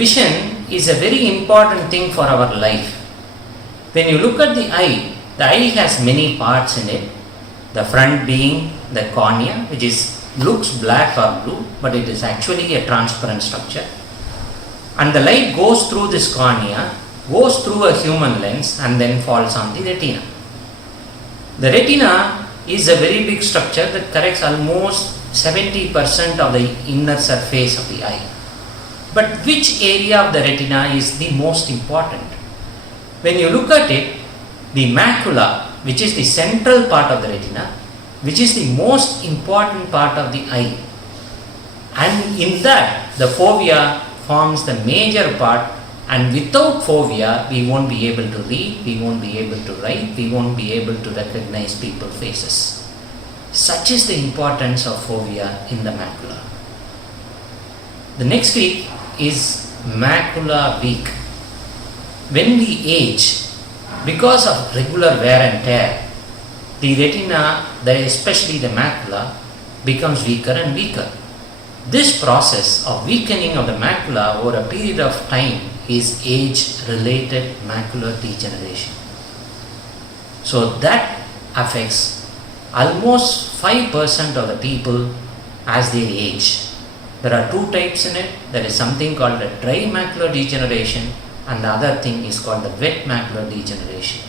Vision is a very important thing for our life. When you look at the eye has many parts in it. The front being the cornea, which looks black or blue, but it is actually a transparent structure. And the light goes through this cornea, goes through a human lens, and then falls on the retina. The retina is a very big structure that corrects almost 70% of the inner surface of the eye. But which area of the retina is the most important? When you look at it, the macula, which is the central part of the retina, which is the most important part of the eye, and in that the fovea forms the major part, and without fovea we won't be able to read, we won't be able to write, we won't be able to recognize people's faces. Such is the importance of fovea in the macula. The next week is macula week. When we age, because of regular wear and tear, the retina, especially the macula, becomes weaker and weaker. This process of weakening of the macula over a period of time is age-related macular degeneration. So that affects almost 5% of the people as they age. There are two types in it. There is something called a dry macular degeneration, and the other thing is called the wet macular degeneration.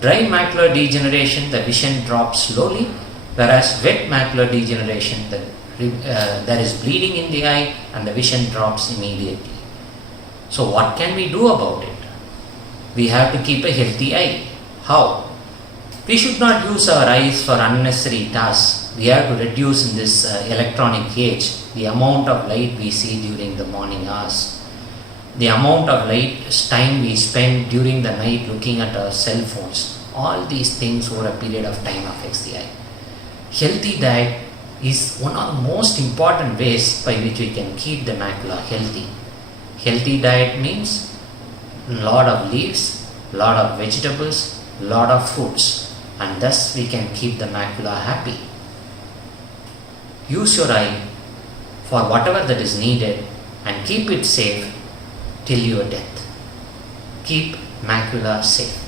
Dry macular degeneration, the vision drops slowly, whereas wet macular degeneration, there is bleeding in the eye and the vision drops immediately. So what can we do about it? We have to keep a healthy eye. How? We should not use our eyes for unnecessary tasks. We have to reduce in this electronic age the amount of light we see during the morning hours, the amount of time we spend during the night looking at our cell phones. All these things over a period of time affects the eye. Healthy diet is one of the most important ways by which we can keep the macula healthy. Healthy diet means a lot of leaves, a lot of vegetables, a lot of fruits, and thus we can keep the macula happy. Use your eye for whatever that is needed and keep it safe till your death. Keep macula safe.